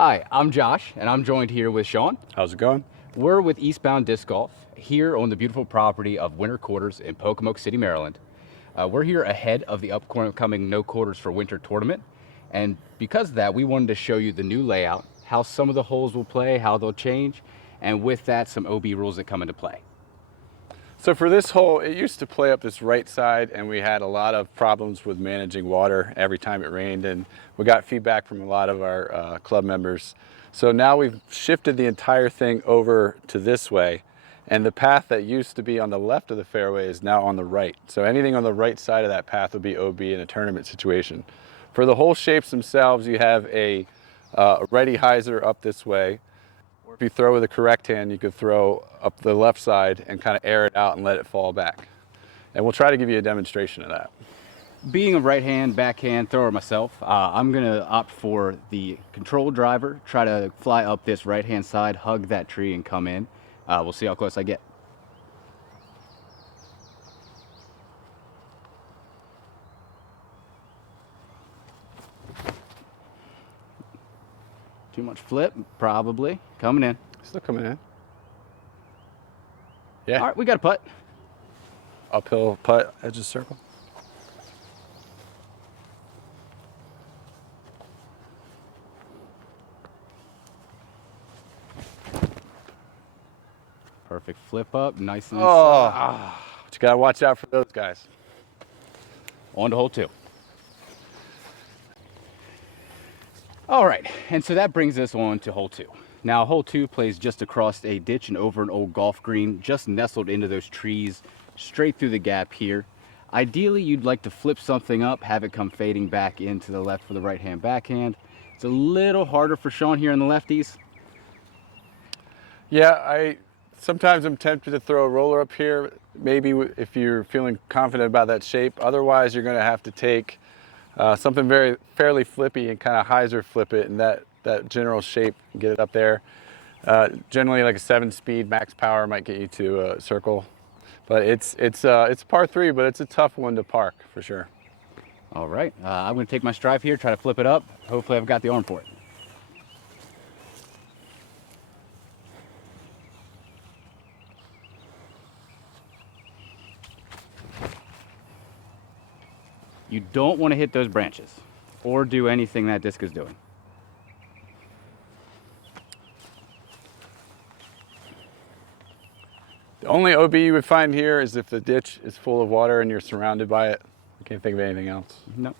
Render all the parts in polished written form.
Hi, I'm Josh, and I'm joined here with Sean. How's it going? We're with Eastbound Disc Golf here on the beautiful property of Winter Quarters in Pocomoke City, Maryland. We're here ahead of the upcoming No Quarters for Winter tournament, and because of that, we wanted to show you the new layout, how some of the holes will play, how they'll change, and with that, some OB rules that come into play. So for this hole, it used to play up this right side, and we had a lot of problems with managing water every time it rained, and we got feedback from a lot of our club members. So now we've shifted the entire thing over to this way, and the path that used to be on the left of the fairway is now on the right. So anything on the right side of that path would be OB in a tournament situation. For the hole shapes themselves, you have a righty hyzer up this way. Or if you throw with the correct hand, you could throw up the left side and kind of air it out and let it fall back. And we'll try to give you a demonstration of that. Being a right-hand, backhand thrower myself, I'm going to opt for the control driver, try to fly up this right-hand side, hug that tree, and come in. We'll see how close I get. Too much flip, probably. Coming in. Still coming in. Yeah. All right, we got a putt. Uphill putt, edge of circle. Perfect flip up, nice and inside. But you gotta watch out for those guys. On to hole 2. All right, and so that brings us on to hole 2. Now, hole 2 plays just across a ditch and over an old golf green, just nestled into those trees, straight through the gap here. Ideally, you'd like to flip something up, have it come fading back into the left for the right-hand backhand. It's a little harder for Sean here in the lefties. Yeah, sometimes I'm tempted to throw a roller up here, maybe if you're feeling confident about that shape. Otherwise, you're gonna have to take something fairly flippy and kind of hyzer flip it in that general shape and get it up there. Generally, like a 7-speed max power might get you to a circle, but it's par 3, but it's a tough one to park for sure. All right, I'm going to take my stripe here, try to flip it up. Hopefully, I've got the arm for it. You don't want to hit those branches or do anything that disc is doing. The only OB you would find here is if the ditch is full of water and you're surrounded by it. I can't think of anything else. No.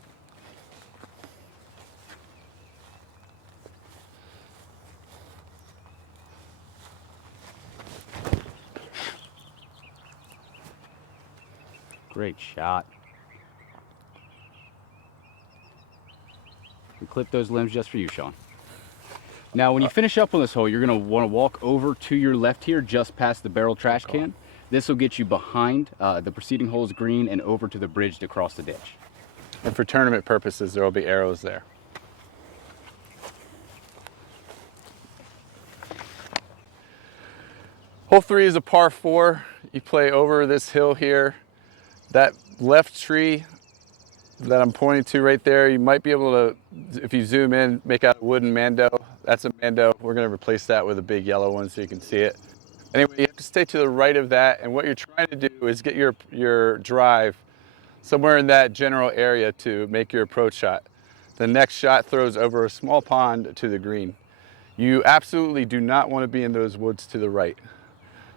Great shot. We clip those limbs just for you, Sean. Now, when you finish up on this hole, you're going to want to walk over to your left here, just past the barrel trash can. This will get you behind the preceding hole's green and over to the bridge to cross the ditch. And for tournament purposes, there will be arrows there. Hole 3 is a par 4. You play over this hill here. That left tree that I'm pointing to right there, you might be able to, if you zoom in, make out a wooden mando. That's a mando. We're going to replace that with a big yellow one so you can see it. Anyway, you have to stay to the right of that, and what you're trying to do is get your drive somewhere in that general area to make your approach shot. The next shot throws over a small pond to the green. You absolutely do not want to be in those woods to the right.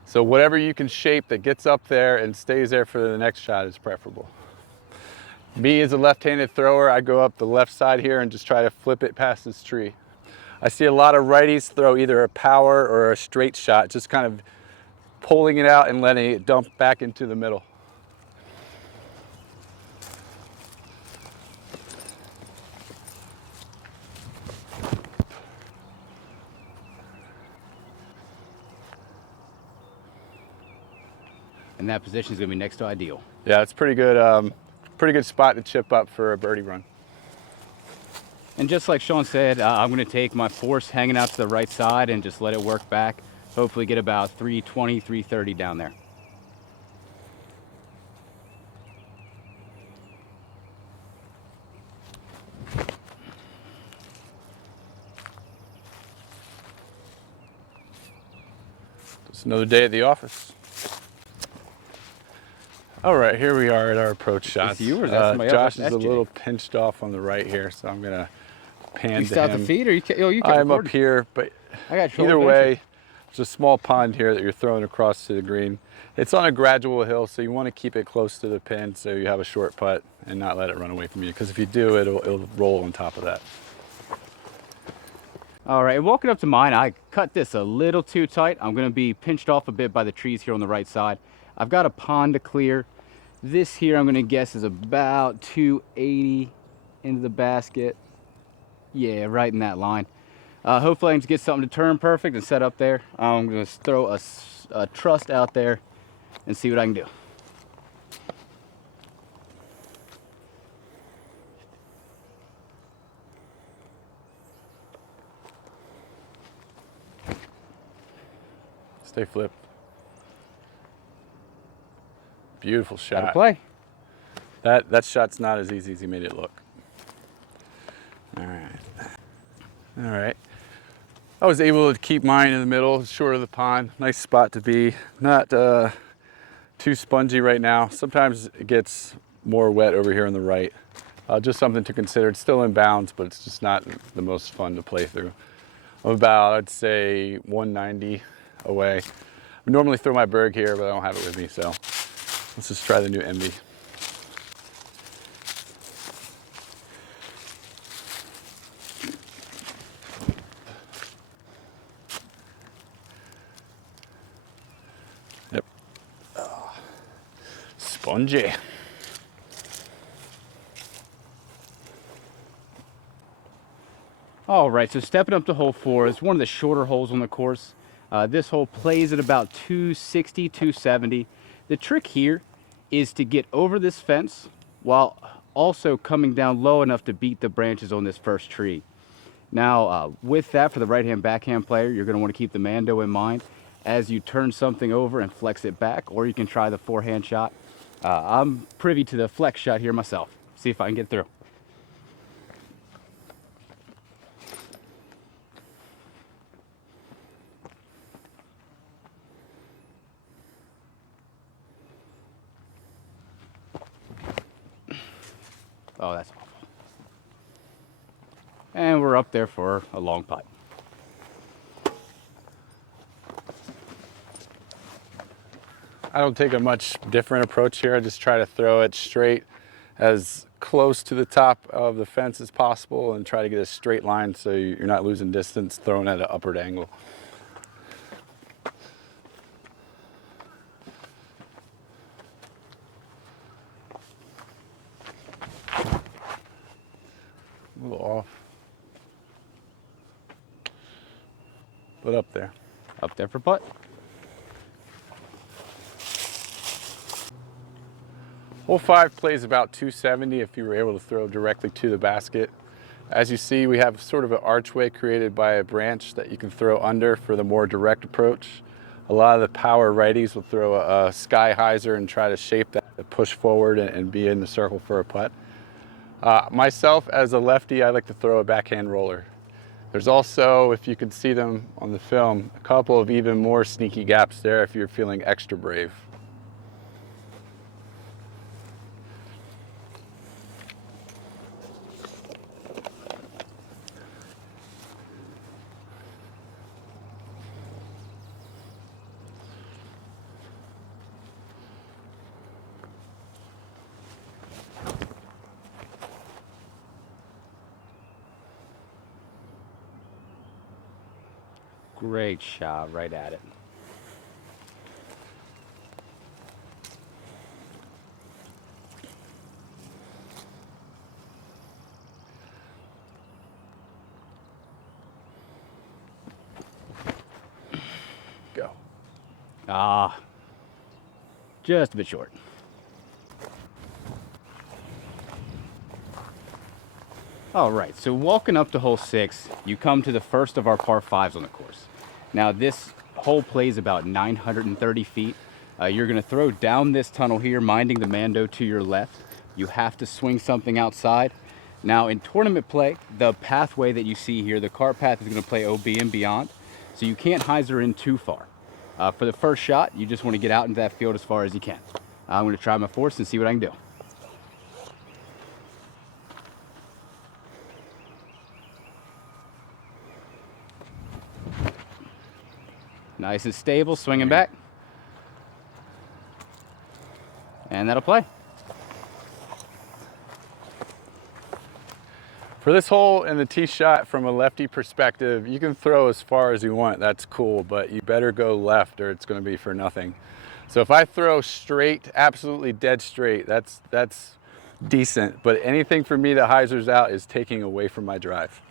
So whatever you can shape that gets up there and stays there for the next shot is preferable. Me as a left-handed thrower, I go up the left side here and just try to flip it past this tree. I see a lot of righties throw either a power or a straight shot, just kind of pulling it out and letting it dump back into the middle. And that position is going to be next to ideal. Yeah, it's pretty good spot to chip up for a birdie run. And just like Sean said, I'm going to take my force hanging out to the right side and just let it work back. Hopefully get about 320, 330 down there. It's another day at the office. All right, here we are at our approach shots. It's you or is that somebody else? Josh That's is a SJ. little pinched off on the right here, so I'm gonna pan You to stop him. the feed, or you can? Oh, you can. I'm up here, but I got either way, there's a small pond here that you're throwing across to the green. It's on a gradual hill, so you want to keep it close to the pin so you have a short putt and not let it run away from you. Because if you do, it'll roll on top of that. All right, walking up to mine, I cut this a little too tight. I'm going to be pinched off a bit by the trees here on the right side. I've got a pond to clear. This here, I'm going to guess, is about 280 into the basket. Yeah, right in that line. Hopefully I can just get something to turn perfect and set up there. I'm going to throw a trust out there and see what I can do. Stay flipped. Beautiful shot. Gotta play. That shot's not as easy as he made it look. All right. I was able to keep mine in the middle, short of the pond. Nice spot to be. Not too spongy right now. Sometimes it gets more wet over here on the right. Just something to consider. It's still in bounds, but it's just not the most fun to play through. I'm about, I'd say, 190 away. I normally throw my Berg here, but I don't have it with me, so let's just try the new Envy. Yep. Spongy. All right, so stepping up to hole 4 is one of the shorter holes on the course. This hole plays at about 260, 270. The trick here is to get over this fence while also coming down low enough to beat the branches on this first tree. Now, with that, for the right-hand backhand player, you're going to want to keep the Mando in mind as you turn something over and flex it back, or you can try the forehand shot. I'm privy to the flex shot here myself. See if I can get through. Oh, that's awful. And we're up there for a long putt. I don't take a much different approach here. I just try to throw it straight as close to the top of the fence as possible and try to get a straight line so you're not losing distance throwing at an upward angle. A little off, but up there. Up there for putt. Hole 5 plays about 270 if you were able to throw directly to the basket. As you see, we have sort of an archway created by a branch that you can throw under for the more direct approach. A lot of the power righties will throw a sky hyzer and try to shape that to push forward and be in the circle for a putt. Myself, as a lefty, I like to throw a backhand roller. There's also, if you can see them on the film, a couple of even more sneaky gaps there if you're feeling extra brave. Great shot, right at it. Go. Ah, just a bit short. All right, so walking up to hole 6, you come to the first of our par 5s on the course. Now this hole plays about 930 feet. You're gonna throw down this tunnel here, minding the Mando to your left. You have to swing something outside. Now in tournament play, the pathway that you see here, the cart path is gonna play OB and beyond, so you can't hyzer in too far. For the first shot, you just want to get out into that field as far as you can. I'm going to try my force and see what I can do. Nice and stable, swinging back. And that'll play. For this hole and the tee shot from a lefty perspective, you can throw as far as you want. That's cool, but you better go left or it's going to be for nothing. So if I throw straight, absolutely dead straight, that's decent. But anything for me that hyzers out is taking away from my drive.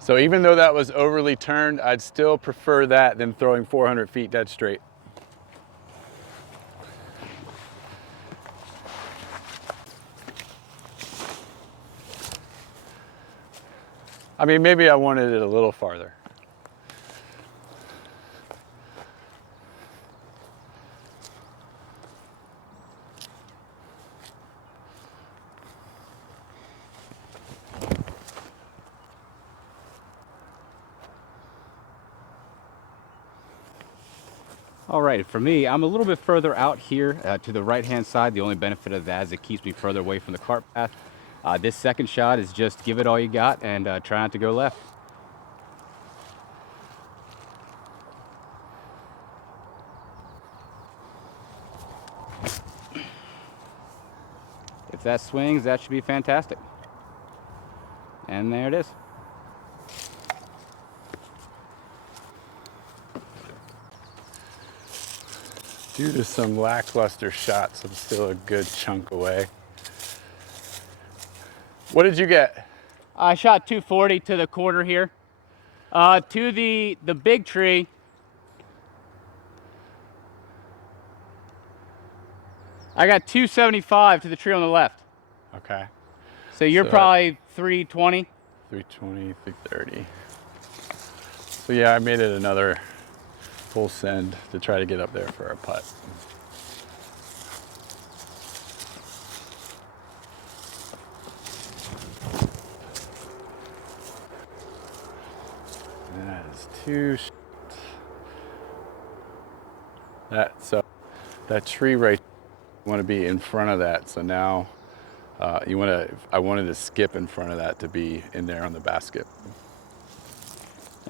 So even though that was overly turned, I'd still prefer that than throwing 400 feet dead straight. I mean, maybe I wanted it a little farther. All right, for me, I'm a little bit further out here to the right-hand side. The only benefit of that is it keeps me further away from the cart path. This second shot is just give it all you got and try not to go left. If that swings, that should be fantastic. And there it is. Due to some lackluster shots, I'm still a good chunk away. What did you get? I shot 240 to the quarter here. To the big tree. I got 275 to the tree on the left. Okay. So you're probably 320? 320, 330. So yeah, I made it another full send to try to get up there for a putt. And that is two shots. So that tree right, you want to be in front of that. So now I wanted to skip in front of that to be in there on the basket.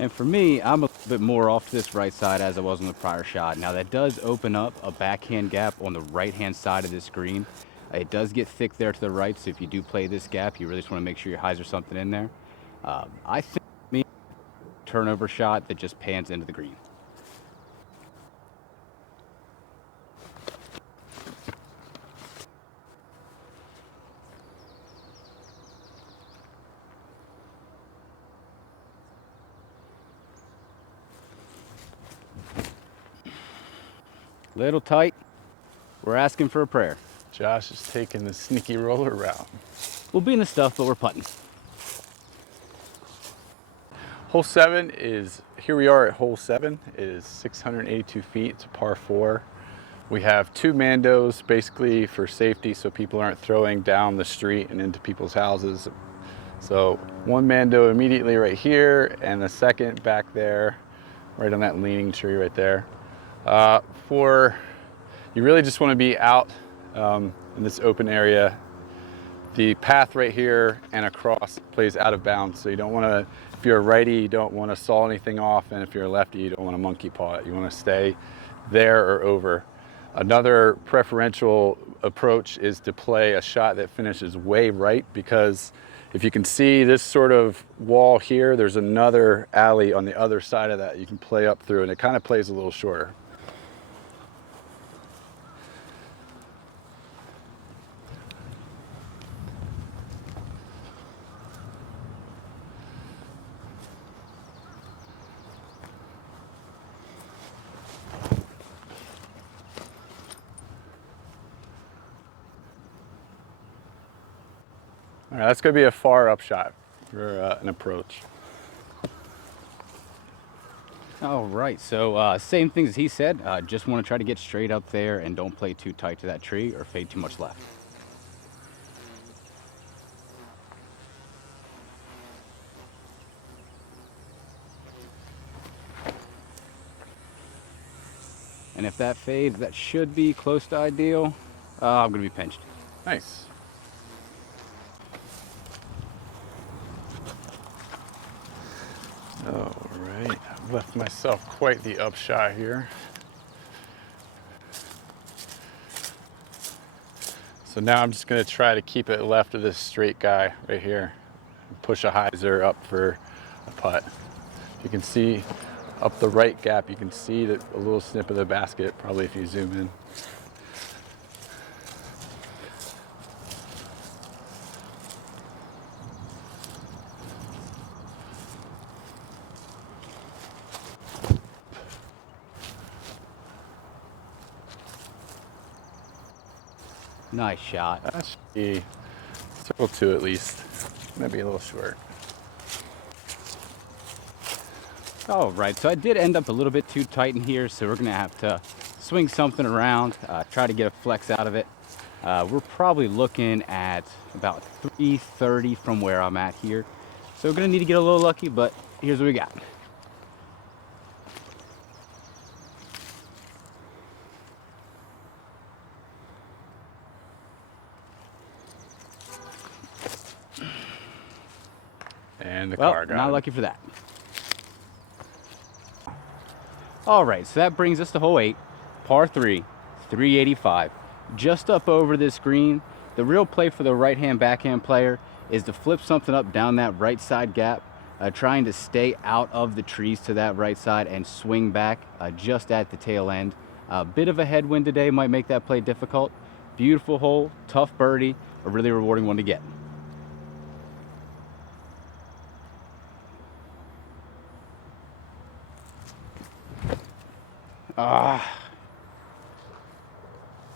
And for me, I'm a bit more off to this right side as I was on the prior shot. Now that does open up a backhand gap on the right-hand side of this green. It does get thick there to the right, so if you do play this gap, you really just want to make sure you hyzer something in there. I think me turnover shot that just pans into the green. Little tight. We're asking for a prayer. Josh is taking the sneaky roller route. We'll be in the stuff, but we're putting. Hole 7 is, here we are at hole 7. It is 682 feet, it's a par 4. We have 2 mandos basically for safety so people aren't throwing down the street and into people's houses. So 1 mando immediately right here and the second back there, right on that leaning tree right there. You really just want to be out in this open area. The path right here and across plays out of bounds, so you don't want to, if you're a righty, you don't want to saw anything off, and if you're a lefty, you don't want to monkey paw it. You want to stay there or over. Another preferential approach is to play a shot that finishes way right, because if you can see this sort of wall here, there's another alley on the other side of that you can play up through, and it kind of plays a little shorter. All right, that's going to be a far up shot for an approach. All right, so same things as he said. Just want to try to get straight up there and don't play too tight to that tree or fade too much left. And if that fades, that should be close to ideal. I'm going to be pinched. Nice. All right, I've left myself quite the upshot here. So now I'm just going to try to keep it left of this straight guy right here. Push a hyzer up for a putt. You can see up the right gap, you can see that a little snip of the basket, probably if you zoom in. Nice shot. That should be circle two at least. Might be a little short. All right, so I did end up a little bit too tight in here, so we're going to have to swing something around, try to get a flex out of it. We're probably looking at about 330 from where I'm at here. So we're going to need to get a little lucky, but here's what we got. And the Well, car got not him. lucky for that. All right, so that brings us to hole 8, par 3, 385. Just up over this green. The real play for the right-hand backhand player is to flip something up down that right side gap, trying to stay out of the trees to that right side and swing back just at the tail end. A bit of a headwind today might make that play difficult. Beautiful hole, tough birdie, a really rewarding one to get.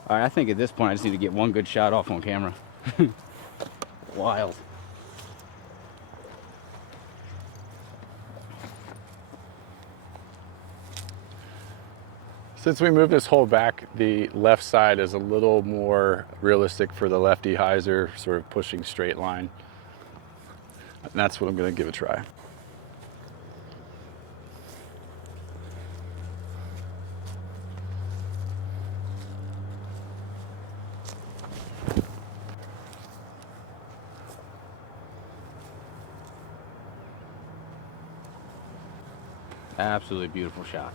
All right, I think at this point I just need to get one good shot off on camera. Wild. Since we moved this hole back, the left side is a little more realistic for the lefty hyzer, sort of pushing straight line. And that's what I'm going to give a try. Absolutely beautiful shot.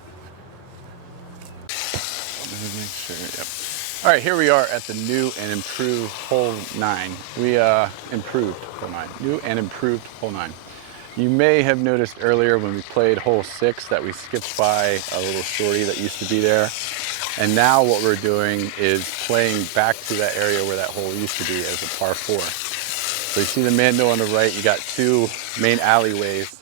Let me make sure, yep. All right, here we are at the new and improved hole 9. We improved hole 9, new and improved hole 9. You may have noticed earlier when we played hole 6 that we skipped by a little shorty that used to be there. And now what we're doing is playing back to that area where that hole used to be as a par 4. So you see the Mando on the right, you got 2 main alleyways.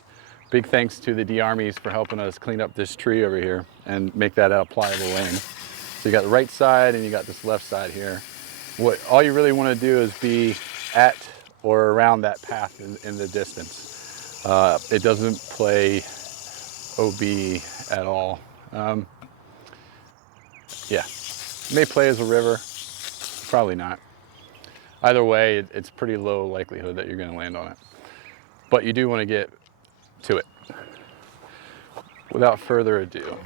Big thanks to the D Armies for helping us clean up this tree over here and make that a pliable lane. So you got the right side and you got this left side here. All you really want to do is be at or around that path in the distance. It doesn't play OB at all. Yeah, it may play as a river, probably not. Either way, it's pretty low likelihood that you're going to land on it. But you do want to get to it. Without further ado.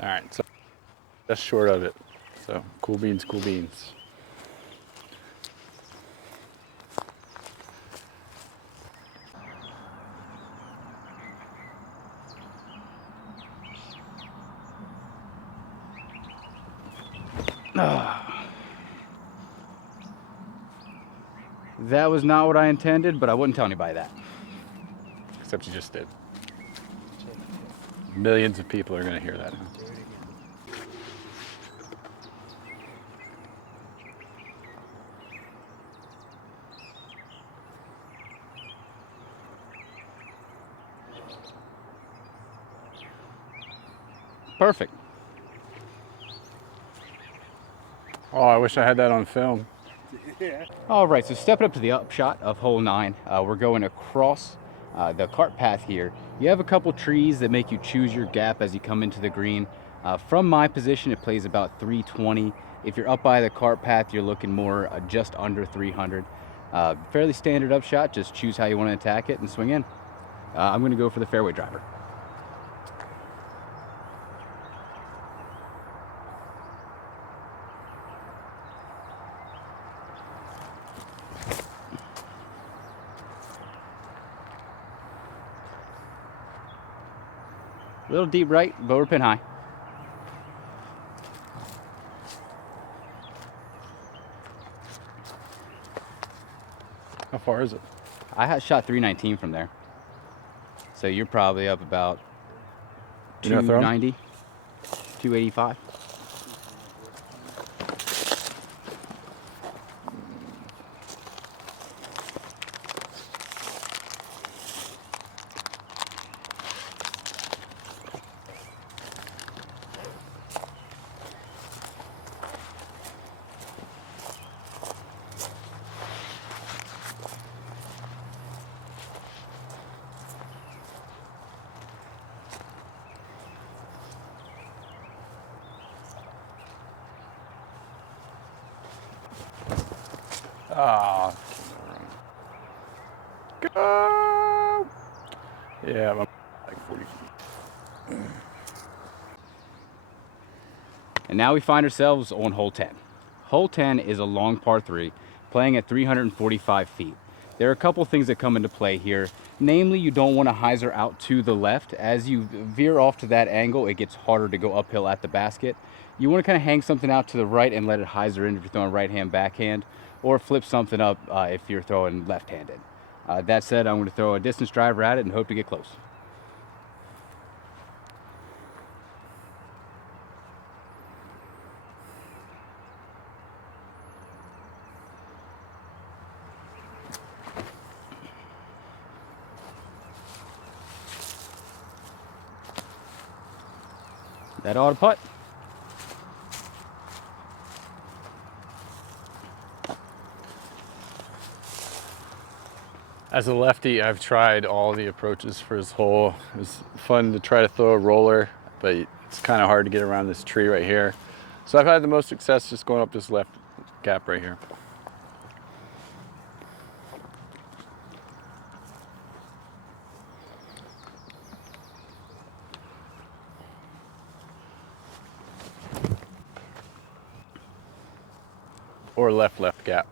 All right, so just short of it. So cool beans, cool beans. That was not what I intended, but I wouldn't tell anybody that. Except you just did. Millions of people are going to hear that now. Perfect. Oh, I wish I had that on film. All right, so stepping up to the upshot of hole 9, we're going across the cart path here. You have a couple trees that make you choose your gap as you come into the green. From my position, it plays about 320. If you're up by the cart path, you're looking more just under 300. Fairly standard upshot, just choose how you want to attack it and swing in. I'm going to go for the fairway driver. A little deep right, but we're pin high. How far is it? I had shot 319 from there. So you're probably up about You gonna throw 'em? 290, 285. Ah. Go! Yeah, I'm like 40 feet. And now we find ourselves on hole 10. Hole 10 is a long par 3, playing at 345 feet. There are a couple things that come into play here. Namely, you don't want to hyzer out to the left. As you veer off to that angle, it gets harder to go uphill at the basket. You want to kind of hang something out to the right and let it hyzer in if you're throwing right-hand backhand, or flip something up if you're throwing left-handed. That said, I'm going to throw a distance driver at it and hope to get close. That ought to putt. As a lefty, I've tried all the approaches for this hole. It was fun to try to throw a roller, but it's kind of hard to get around this tree right here. So I've had the most success just going up this left gap right here. Or left gap.